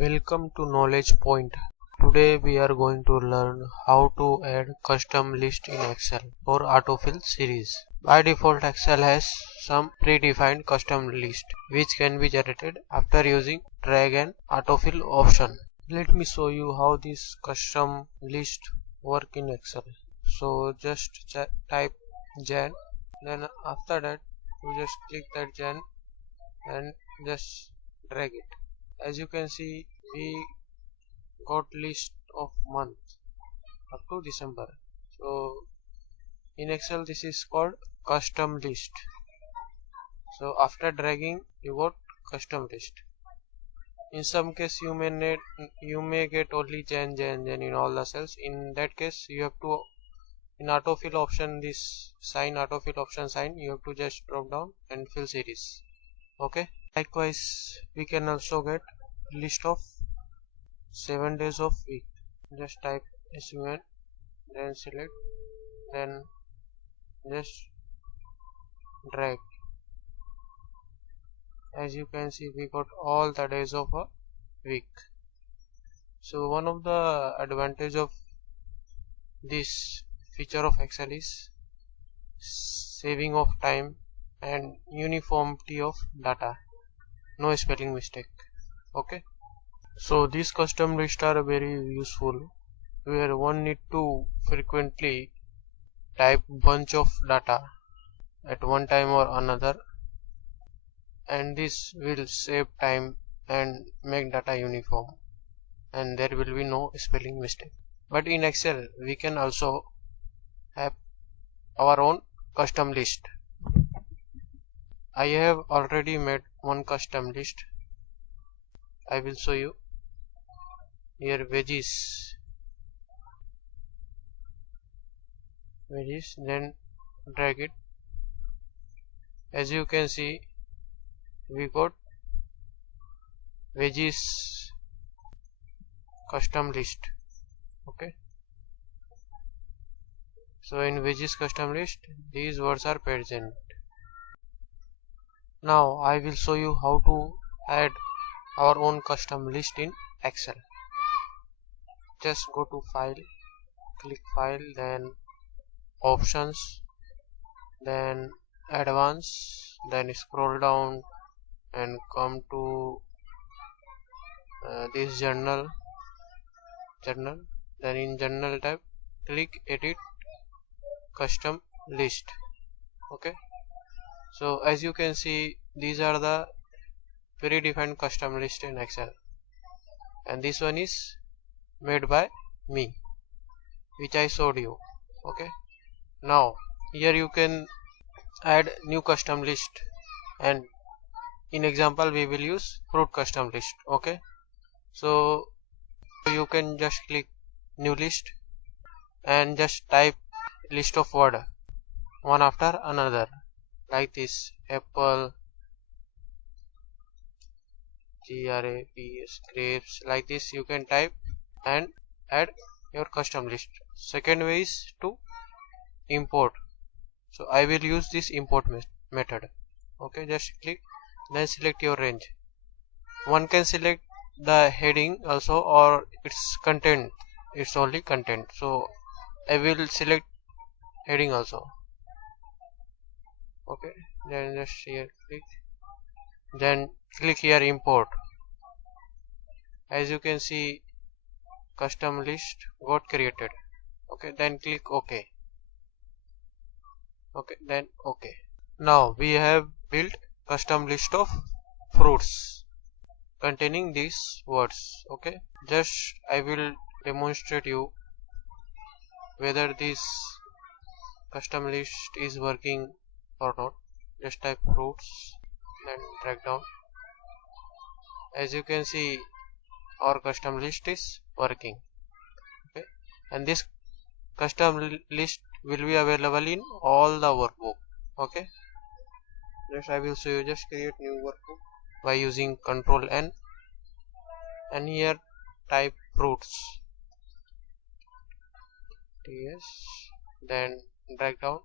Welcome to Knowledge Point. Today we are going to learn how to add custom list in Excel for autofill series. By default, Excel has some predefined custom list which can be generated after using drag and autofill option. Let me show you how this custom list work in Excel. So just type Jan, then after that you just click that Jan and just drag it. As you can see, we got list of month up to December. So in Excel this is called custom list. So after dragging you got custom list. In some case you may get only Jan in all the cells. In that case you have to, in autofill option, this sign autofill option sign, you have to just drop down and fill series. Okay. Likewise we can also get list of 7 days of week. Just type SUN, then select, then just drag. As you can see, we got all the days of a week. So one of the advantage of this feature of Excel is saving of time and uniformity of data, no spelling mistake. Okay. So these custom lists are very useful, where one need to frequently type bunch of data at one time or another, and this will save time and make data uniform, and there will be no spelling mistake. But in Excel we can also have our own custom list. I have already made one custom list. I will show you. Here veggies, then drag it. As you can see, we got veggies custom list. Okay. So in veggies custom list, these words are present. Now I will show you how to add our own custom list in Excel. Just go to file, click file, then options, then advanced, then scroll down and come to this journal, then in journal tab click edit custom list. Okay. So as you can see, these are the predefined custom list in Excel, and this one is made by me, which I showed you. Okay. Now here you can add new custom list, and in example we will use fruit custom list. Okay. So you can just click new list and just type list of word one after another, like this: apple, grapes, grapes. Like this you can type and add your custom list. Second way is to import. So I will use this import method. Okay, just click, then select your range. One can select the heading also, or its content, it's only content. So I will select heading also. Okay, then just here click, then click here import. As you can see, custom list got created. Okay, then click OK. Okay, then OK. Now we have built custom list of fruits containing these words. Okay, just I will demonstrate you whether this custom list is working or not. Just type fruits, then drag down. As you can see, our custom list is working. Okay, and this custom list will be available in all the workbook. Okay, just I will show you. Just create new workbook by using Ctrl N, and here type fruits, TS, then drag down.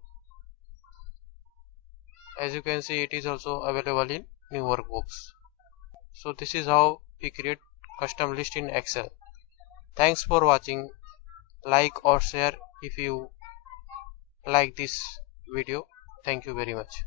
As you can see, it is also available in new workbooks. So this is how we create custom list in Excel. Thanks for watching. Like or share if you like this video. Thank you very much.